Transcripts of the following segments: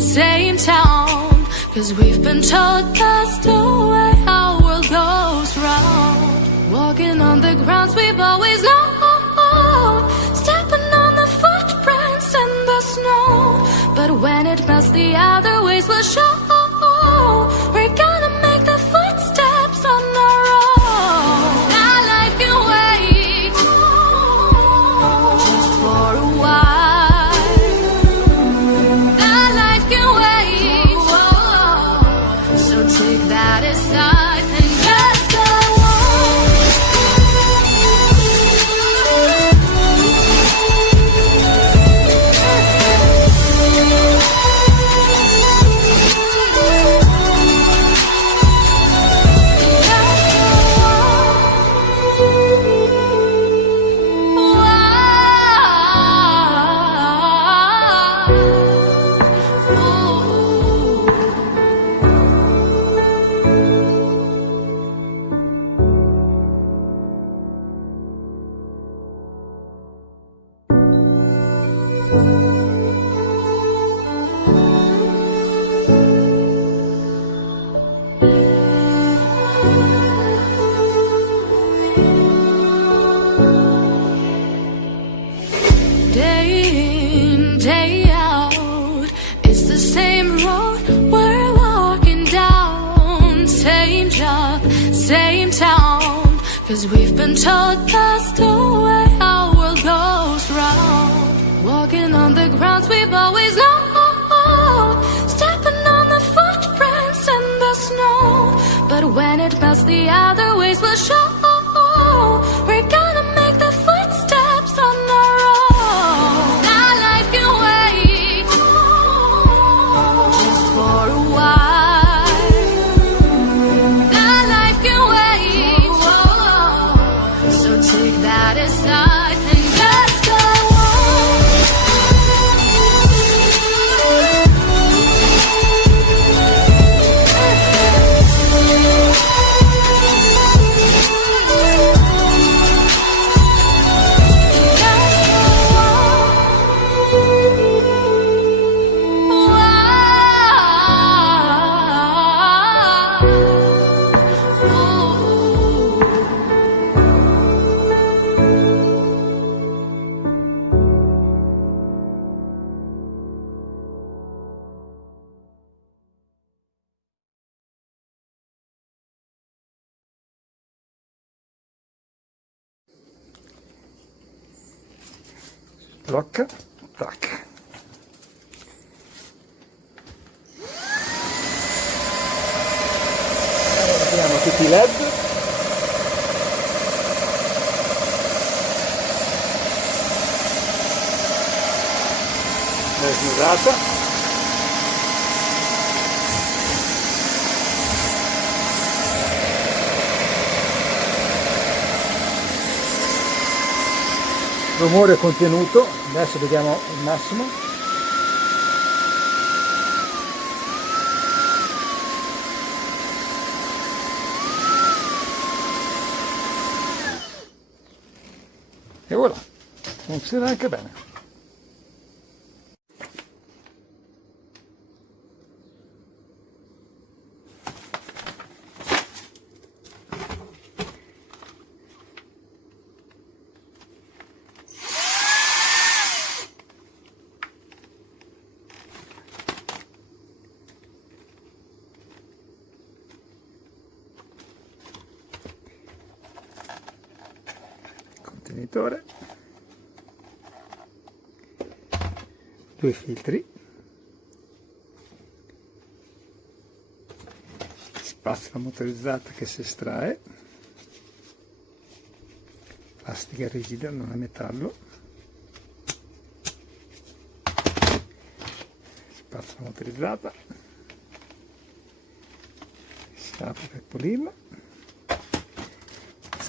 Same town, 'cause we've been told that's the way our world goes round. Walking on the grounds we've always known, stepping on the footprints in the snow. But when it melts, the other ways will show. We're gonna make the footsteps on our own. Now life can wait just for a while. That aside and just go on. Day in, day out, it's the same road we're walking down. Same job, same town, 'cause we've been told that's the way our world goes round. Walking on the grounds we've always known, stepping on the footprints in the snow. But when it melts, the other ways will show. We're gonna make the footsteps on our own. Now life can wait just for a while. Now life can wait, so take that aside and just go on. Blocca, tac. Abbiamo tutti i LED. La snurata. Rumore contenuto, adesso vediamo il massimo. E voilà, funziona anche bene. Contenitore, due filtri, spazzola motorizzata che si estrae, plastica rigida, non è metallo, spazzola motorizzata, si apre per pulirlo,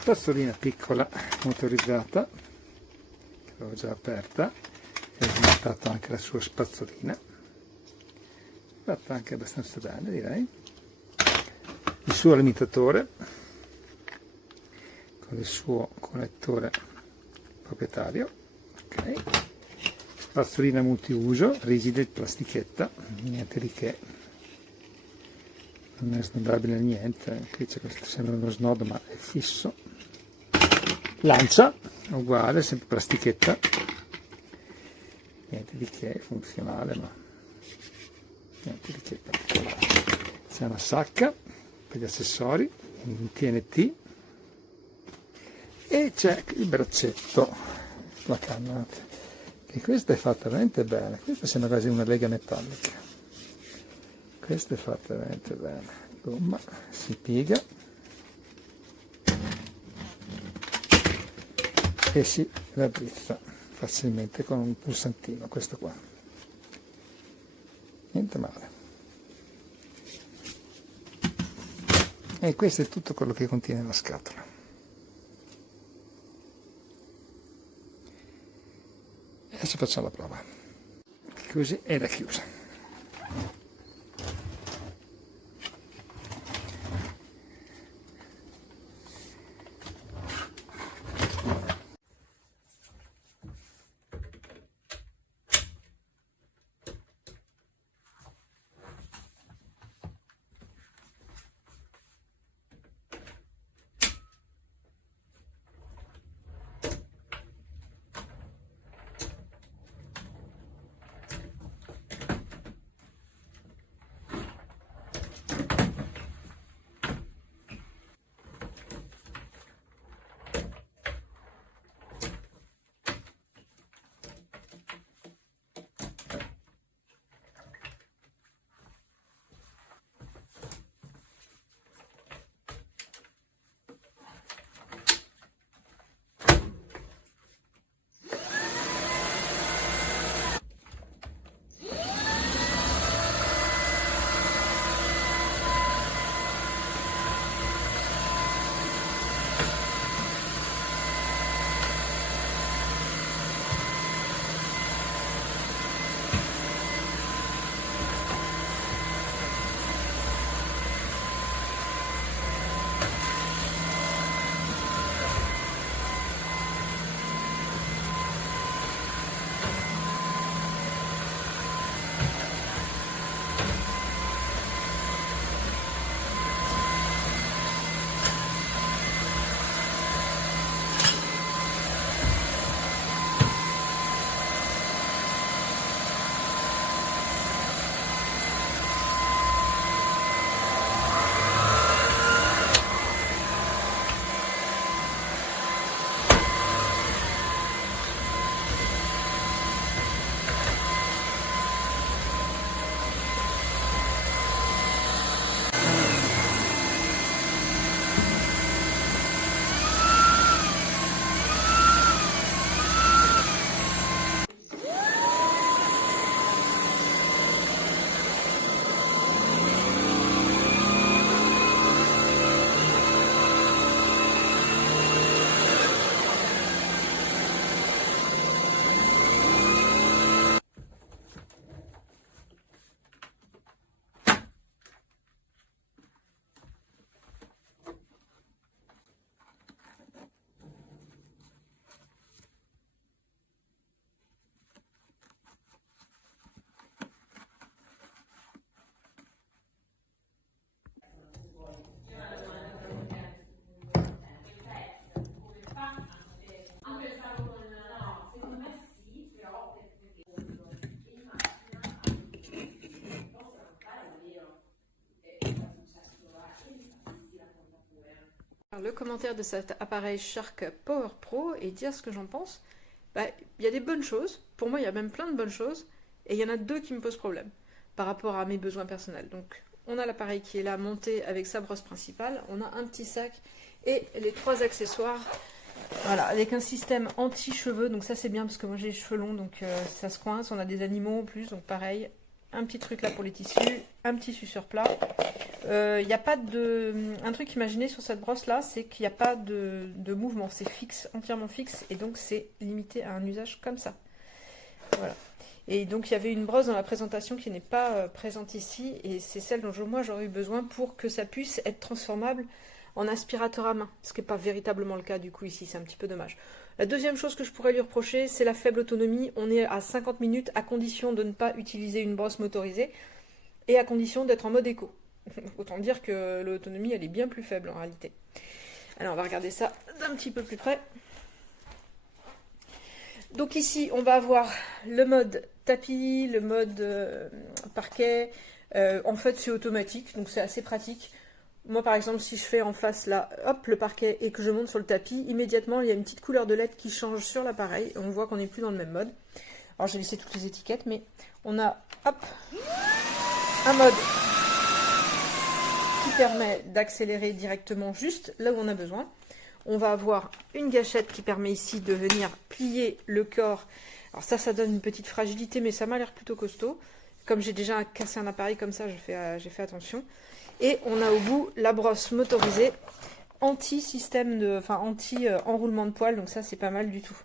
spazzolina piccola motorizzata che avevo già aperta e ho smontato anche la sua spazzolina, fatta anche abbastanza bene, direi. Il suo limitatore con il suo connettore proprietario, ok. Spazzolina multiuso, rigida, plastichetta, niente di che, non è snodabile niente. Qui c'è questo, sembra uno snodo ma è fisso. Lancia uguale, sempre plastichetta, niente di che, funzionale ma niente di che particolare. C'è una sacca per gli accessori in TNT e c'è il braccetto, la canna, che questa è fatta veramente bene, questa sembra quasi una lega metallica, questa è fatta veramente bene, gomma, si piega e si raddrizza facilmente con un pulsantino, questo qua, niente male. E questo è tutto quello che contiene la scatola. Adesso facciamo la prova. Chiusi ed è chiusa. Le commentaire de cet appareil Shark PowerPro et dire ce que j'en pense. Il y a des bonnes choses, pour moi il y a même plein de bonnes choses, et il y en a deux qui me posent problème par rapport à mes besoins personnels. Donc on a l'appareil qui est là monté avec sa brosse principale, on a un petit sac et les trois accessoires, voilà, avec un système anti-cheveux, donc ça c'est bien parce que moi j'ai les cheveux longs, donc ça se coince, on a des animaux en plus, donc pareil, un petit truc là pour les tissus, un petit suceur plat. Il n'y a pas de... Un truc imaginé sur cette brosse là, c'est qu'il n'y a pas de mouvement, c'est fixe, entièrement fixe, et donc c'est limité à un usage comme ça. Voilà. Et donc il y avait une brosse dans la présentation qui n'est pas présente ici, et c'est celle dont moi j'aurais eu besoin pour que ça puisse être transformable en aspirateur à main, ce qui n'est pas véritablement le cas du coup ici, c'est un petit peu dommage. La deuxième chose que je pourrais lui reprocher, c'est la faible autonomie. On est à 50 minutes à condition de ne pas utiliser une brosse motorisée et à condition d'être en mode éco. Autant dire que l'autonomie elle est bien plus faible en réalité. Alors on va regarder ça d'un petit peu plus près. Donc ici on va avoir le mode tapis, le mode parquet. En fait c'est automatique, donc c'est assez pratique. Moi par exemple si je fais en face là, hop, le parquet et que je monte sur le tapis, immédiatement il y a une petite couleur de LED qui change sur l'appareil. On voit qu'on n'est plus dans le même mode. Alors j'ai laissé toutes les étiquettes, mais on a hop un mode qui permet d'accélérer directement juste là où on a besoin. On va avoir une gâchette qui permet ici de venir plier le corps. Alors ça donne une petite fragilité, mais ça m'a l'air plutôt costaud. Comme j'ai déjà cassé un appareil comme ça, j'ai fait attention. Et on a au bout la brosse motorisée anti-système de, enfin anti-enroulement de poils, donc ça c'est pas mal du tout.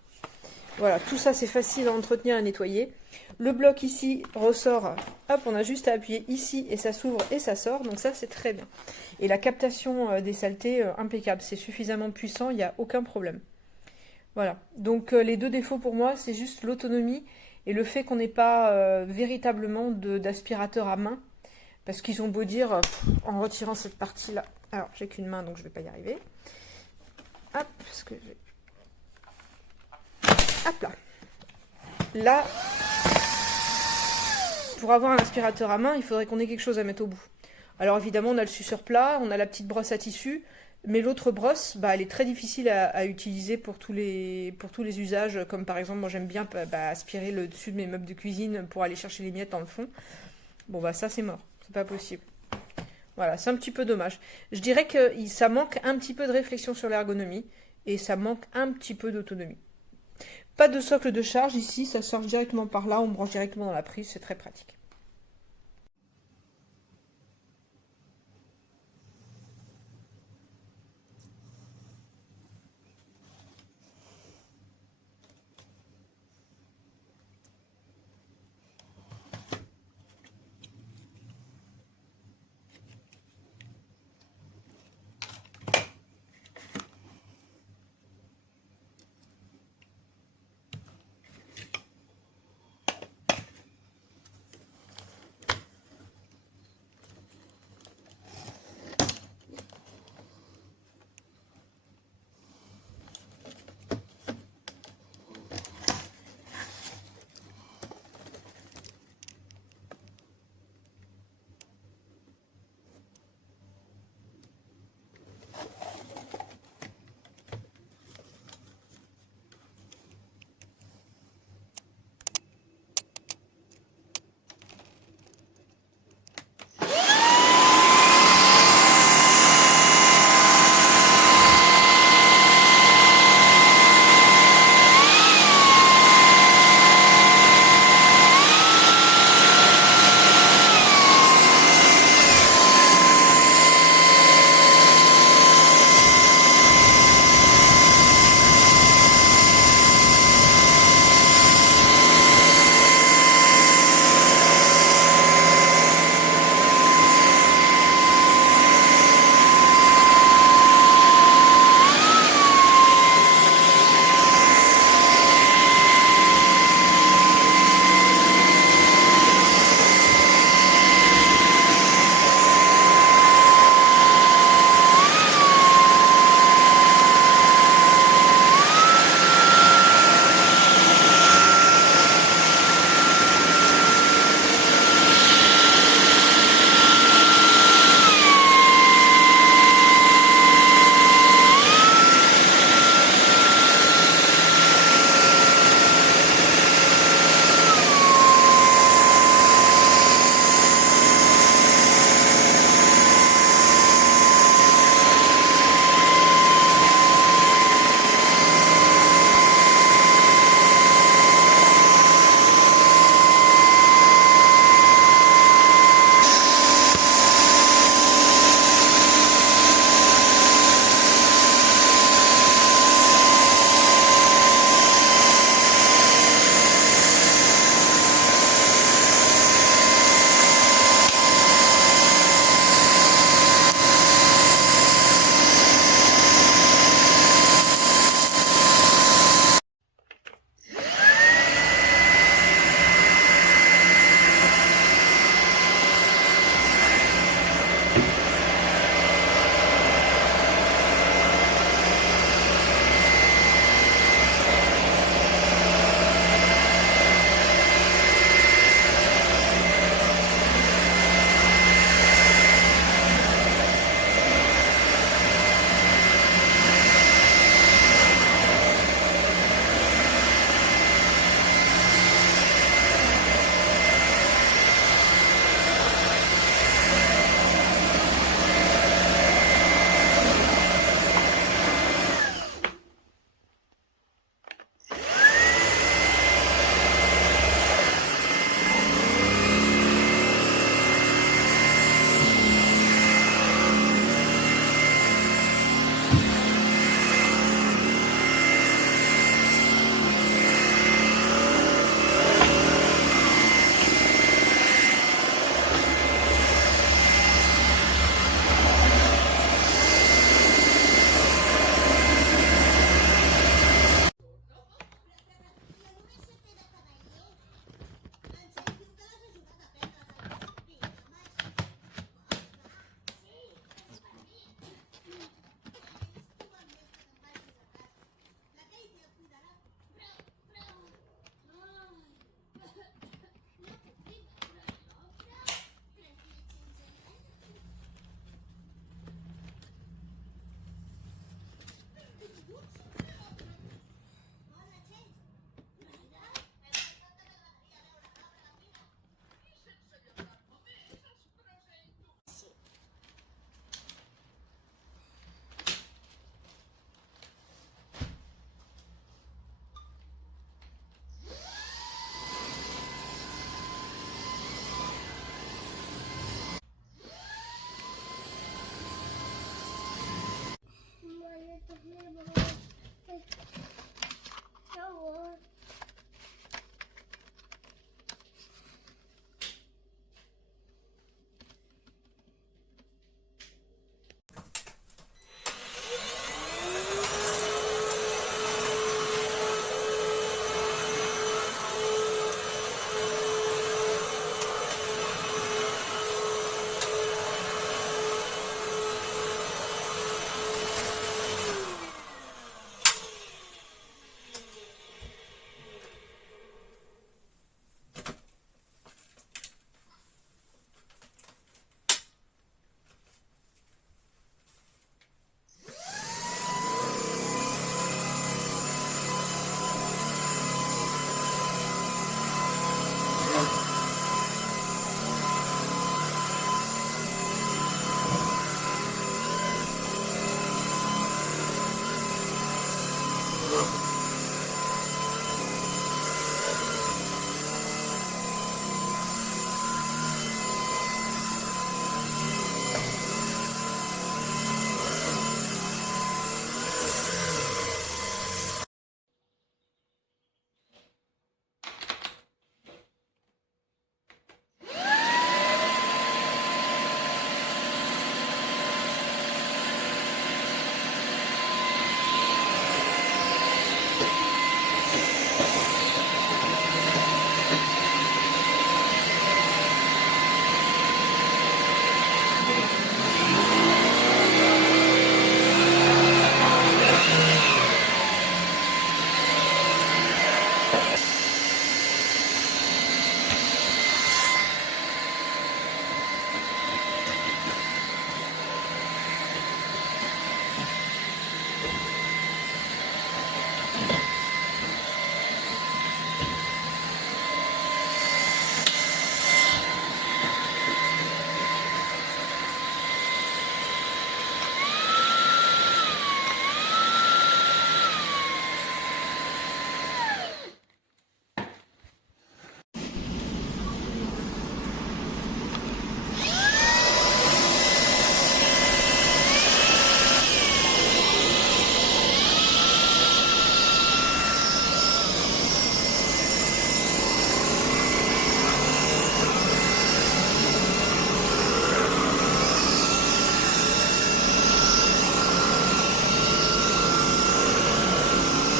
Voilà, tout ça c'est facile à entretenir et à nettoyer. Le bloc ici ressort, hop, on a juste à appuyer ici et ça s'ouvre et ça sort, donc ça c'est très bien. Et la captation des saletés, impeccable, c'est suffisamment puissant, il n'y a aucun problème. Voilà, donc les deux défauts pour moi, c'est juste l'autonomie et le fait qu'on n'ait pas véritablement d'aspirateur à main. Parce qu'ils ont beau dire, en retirant cette partie-là... Alors, j'ai qu'une main, donc je ne vais pas y arriver. Hop, parce que... Hop là. Là, pour avoir un aspirateur à main, il faudrait qu'on ait quelque chose à mettre au bout. Alors évidemment, on a le suceur plat, on a la petite brosse à tissu, mais l'autre brosse, bah, elle est très difficile à utiliser pour tous les usages, comme par exemple, moi j'aime bien aspirer le dessus de mes meubles de cuisine pour aller chercher les miettes dans le fond. Bon bah ça c'est mort. C'est pas possible. Voilà, c'est un petit peu dommage. Je dirais que ça manque un petit peu de réflexion sur l'ergonomie et ça manque un petit peu d'autonomie. Pas de socle de charge ici, ça sort directement par là, on branche directement dans la prise, c'est très pratique.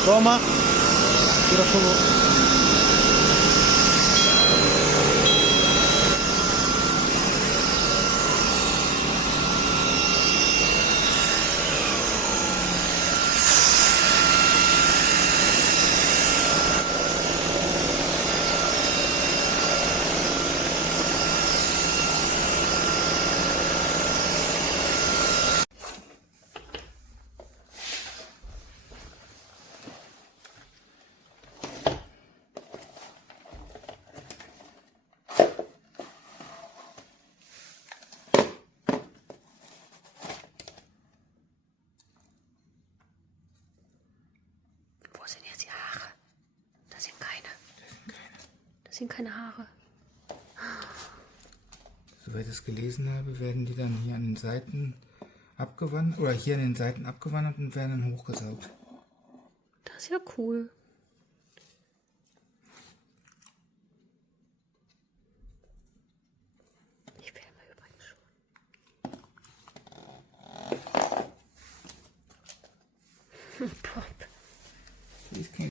Roma, tira solo. Wo sind jetzt die Haare? Das sind keine. Das sind keine Haare. Soweit ich es gelesen habe, werden die dann hier an den Seiten abgewandert, oder hier an den Seiten abgewandert und werden dann hochgesaugt. Das ist ja cool. Ich filme übrigens schon. Pop. Die ist kein